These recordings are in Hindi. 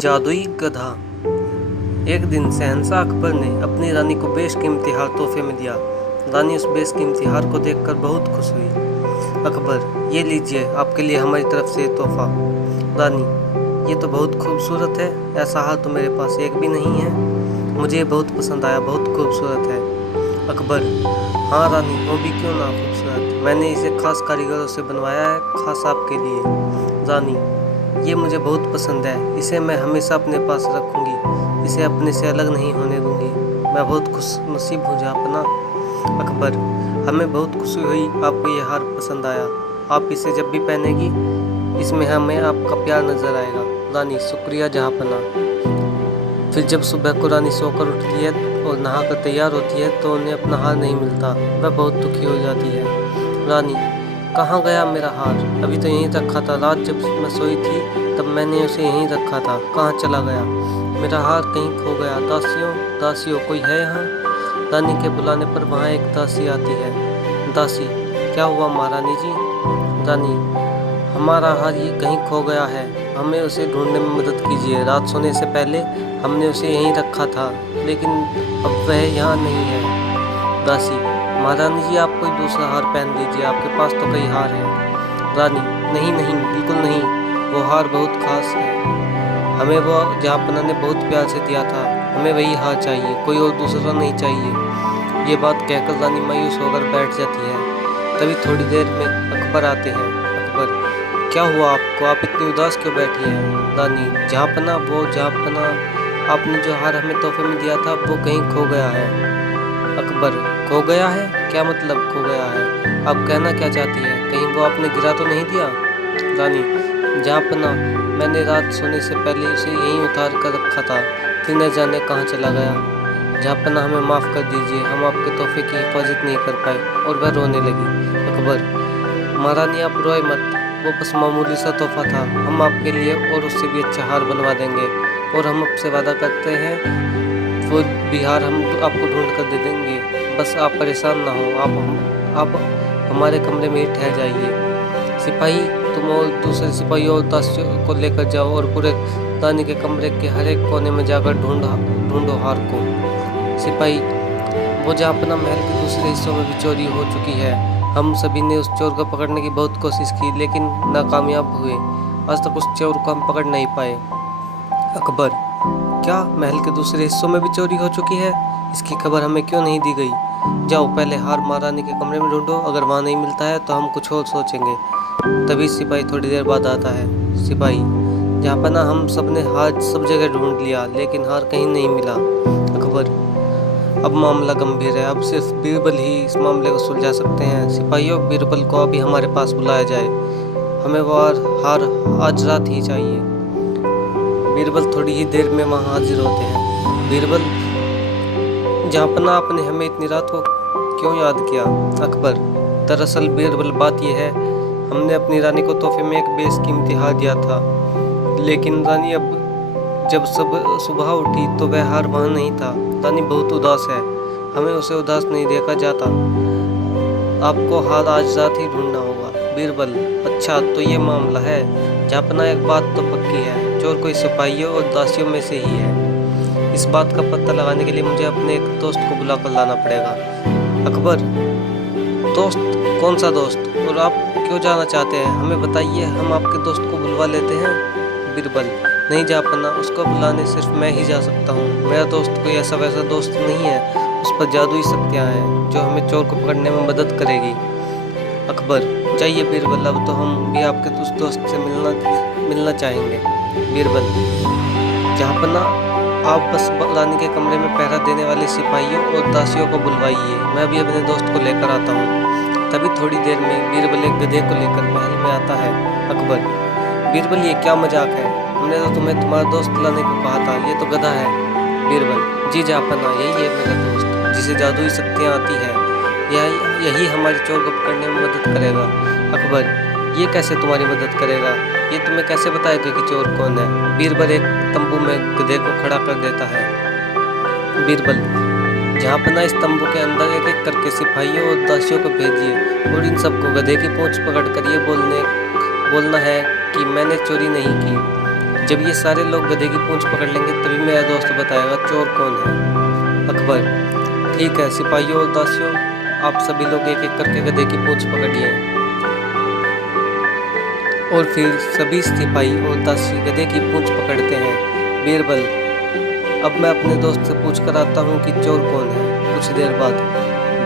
जादुई गधा। एक दिन शहंशाह अकबर ने अपनी रानी को बेशकीमती हार तोहफे में दिया। रानी उस बेशकीमती हार को देखकर बहुत खुश हुई। अकबर, ये लीजिए आपके लिए हमारी तरफ से तोहफा। रानी, ये तो बहुत खूबसूरत है, ऐसा हार तो मेरे पास एक भी नहीं है। मुझे ये बहुत पसंद आया, बहुत खूबसूरत है। अकबर, हाँ रानी, वो भी क्यों ना खूबसूरत, मैंने इसे खास कारीगरों से बनवाया है, खास आपके लिए। रानी, ये मुझे बहुत पसंद है, इसे मैं हमेशा अपने पास रखूंगी, इसे अपने से अलग नहीं होने दूंगी। मैं बहुत खुश नसीब हूँ जहाँपना। अकबर, हमें बहुत खुशी हुई आपको ये हार पसंद आया। आप इसे जब भी पहनेगी, इसमें हमें आपका प्यार नजर आएगा। रानी, शुक्रिया जहाँपना। फिर जब सुबह को रानी सोकर उठती है और नहाकर तैयार होती है तो उन्हें अपना हार नहीं मिलता। वह बहुत दुखी हो जाती है। रानी, कहाँ गया मेरा हार? अभी तो यहीं रखा था, रात जब मैं सोई थी तब मैंने उसे यहीं रखा था, कहाँ चला गया? मेरा हार कहीं खो गया। दासियों दासियों, कोई है यहाँ? रानी के बुलाने पर वहाँ एक दासी आती है। दासी, क्या हुआ महारानी जी? रानी, हमारा हार ये कहीं खो गया है, हमें उसे ढूंढने में मदद कीजिए। रात सोने से पहले हमने उसे यहीं रखा था, लेकिन अब वह यहाँ नहीं है। दासी, महारानी जी आप कोई दूसरा हार पहन लीजिए, आपके पास तो कई हार हैं। रानी, नहीं नहीं, बिल्कुल नहीं, वो हार बहुत खास है, हमें वो जहाँपना ने बहुत प्यार से दिया था, हमें वही हार चाहिए, कोई और दूसरा नहीं चाहिए। ये बात कहकर रानी मायूस होकर बैठ जाती है। तभी थोड़ी देर में अकबर आते हैं। अकबर, क्या हुआ आपको, आप इतनी उदास क्यों बैठी हैं? रानी, जहाँपना आपने जो हार हमें तोहफे में दिया था वो कहीं खो गया है। अकबर, खो गया है? क्या मतलब खो गया है? आप कहना क्या चाहती है? कहीं वो आपने गिरा तो नहीं दिया? रानी, जहाँपना मैंने रात सोने से पहले उसे यहीं उतार कर रखा था, फिर न जाने कहाँ चला गया। जहाँपना हमें माफ़ कर दीजिए, हम आपके तोहफे की हिफाजत नहीं कर पाए। और वह रोने लगी। अकबर, महारानी आप रोए मत, वो बस मामूली सा तोहफा था, हम आपके लिए और उससे भी अच्छा हार बनवा देंगे, और हम आपसे वादा करते हैं वो बिहार हम आपको ढूंढ कर दे देंगे। बस आप परेशान ना हो, आप हमारे कमरे में ही ठहर जाइए। सिपाही, तुम और दूसरे सिपाहियों और दासियों को लेकर जाओ और पूरे रानी के कमरे के हर एक कोने में जाकर ढूंढो हार को। सिपाही, वो जहाँपना महल के दूसरे हिस्सों में भी चोरी हो चुकी है, हम सभी ने उस चोर को पकड़ने की बहुत कोशिश की, लेकिन नाकामयाब हुए। आज तक उस चोर को हम पकड़ नहीं पाए। अकबर, क्या महल के दूसरे हिस्सों में भी चोरी हो चुकी है? इसकी खबर हमें क्यों नहीं दी गई? जाओ पहले हार महारानी के कमरे में ढूंढो, अगर वहाँ नहीं मिलता है तो हम कुछ और सोचेंगे। तभी सिपाही थोड़ी देर बाद आता है। सिपाही, जहाँपना हम सब ने हार सब जगह ढूंढ लिया, लेकिन हार कहीं नहीं मिला। अकबर, अब मामला गंभीर है, अब सिर्फ बीरबल ही इस मामले को सुलझा सकते हैं। सिपाहियों, बीरबल को अभी हमारे पास बुलाया जाए, हमें वो हार आज रात ही चाहिए। बीरबल थोड़ी ही देर में वहाँ हाजिर होते हैं। बीरबल, जहाँपना आपने हमें इतनी रात को क्यों याद किया? अकबर, दरअसल बीरबल बात यह है, हमने अपनी रानी को तोहफे में एक बेशकीमती हार दिया था, लेकिन रानी अब जब सुबह उठी तो वह हार वहाँ नहीं था। रानी बहुत उदास है, हमें उसे उदास नहीं देखा जाता, आपको हार आज रात ही ढूंढना होगा। बीरबल, अच्छा तो ये मामला है। जहाँपना एक बात तो पक्की है, चोर कोई सिपाहियों और दासियों में से ही है। इस बात का पता लगाने के लिए मुझे अपने एक दोस्त को बुला कर लाना पड़ेगा। अकबर, दोस्त? कौन सा दोस्त, और आप क्यों जाना चाहते हैं? हमें बताइए, हम आपके दोस्त को बुलवा लेते हैं। बीरबल, नहीं जहाँपना, उसको बुलाने सिर्फ मैं ही जा सकता हूँ, मेरा दोस्त कोई ऐसा वैसा दोस्त नहीं है, उस पर जादुई शक्तियाँ हैं जो हमें चोर को पकड़ने में मदद करेगी। अकबर, जाइए बीरबल, अब तो हम भी आपके उस दोस्त से मिलना चाहेंगे। बीरबल, जहाँपना आप बस रानी के कमरे में पहरा देने वाले सिपाहियों और दासियों को बुलवाइए, मैं भी अपने दोस्त को लेकर आता हूँ। तभी थोड़ी देर में बीरबल एक गधे को लेकर महल में आता है। अकबर, बीरबल ये क्या मजाक है, हमने तो तुम्हें तुम्हारा दोस्त लाने को कहा था, ये तो गधा है। बीरबल, जी जहाँपना, यही है मेरा दोस्त, जिसे जादुई शक्तियाँ आती है, यही हमारे चोर को पकड़ने में मदद करेगा। अकबर, ये कैसे तुम्हारी मदद करेगा, ये तुम्हें कैसे बताएगा कि चोर कौन है? बीरबल एक तंबू में गधे को खड़ा कर देता है। बीरबल, जहाँपना इस तंबू के अंदर एक एक करके सिपाहियों और दासियों को भेजिए और इन सबको गधे की पूंछ पकड़कर ये बोलना है कि मैंने चोरी नहीं की। जब ये सारे लोग गधे की पूंछ पकड़ लेंगे तभी मेरा दोस्त बताएगा चोर कौन है। अकबर, ठीक है सिपाहियों और दासियों, आप सभी लोग एक एक करके गधे की पूंछ पकड़िए। और फिर सभी सिपाही और दासी गधे की पूंछ पकड़ते हैं। बीरबल, अब मैं अपने दोस्त से पूछ कर आता हूँ कि चोर कौन है। कुछ देर बाद,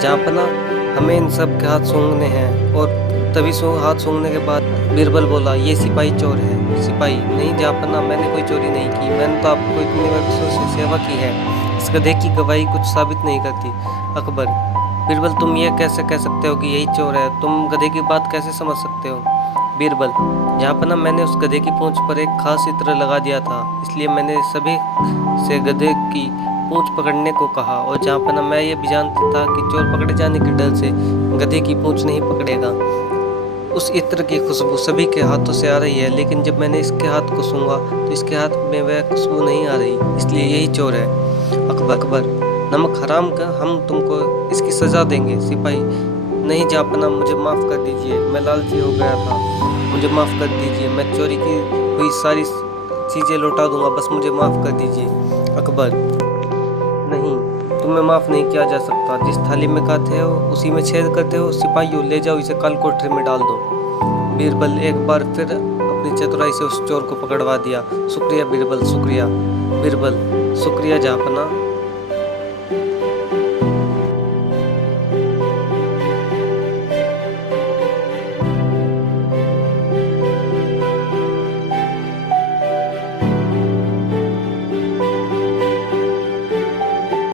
जहाँपना हमें इन सब के हाथ सूंघने हैं। और तभी हाथ सूंघने के बाद बीरबल बोला, ये सिपाही चोर है। सिपाही, नहीं जहाँपना, मैंने कोई चोरी नहीं की, मैंने तो आपको इतने वर्षों से सेवा की है, इस गधे की गवाही कुछ साबित नहीं करती। अकबर, बीरबल तुम ये कैसे कह सकते हो कि यही चोर है, तुम गधे की बात कैसे समझ सकते हो। बीरबल, जहाँपना मैंने उस गधे की पूंछ पर एक खास इत्र लगा दिया था, इसलिए मैंने सभी से गधे की पूंछ पकड़ने को कहा। और जहाँपना मैं ये भी जानता था कि चोर पकड़े जाने के डर से गधे की पूंछ नहीं पकड़ेगा। उस इत्र की खुशबू सभी के हाथों से आ रही है, लेकिन जब मैंने इसके हाथ को सूंघा तो इसके हाथ में वह खुशबू नहीं आ रही, इसलिए यही चोर है। अकबर, नमक हराम का हम तुमको इसकी सजा देंगे। सिपाही, नहीं जहाँपना, मुझे माफ़ कर दीजिए, मैं लालची हो गया था, मुझे माफ़ कर दीजिए, मैं चोरी की हुई सारी चीज़ें लौटा दूंगा, बस मुझे माफ़ कर दीजिए। अकबर, नहीं, तुम्हें माफ़ नहीं किया जा सकता, जिस थाली में खाते हो उसी में छेद करते हो। सिपाहियों, ले जाओ इसे काल कोठरी में डाल दो। बीरबल एक बार फिर अपनी चतुराई से उस चोर को पकड़वा दिया। शुक्रिया बीरबल, शुक्रिया। बीरबल, शुक्रिया जहाँपना।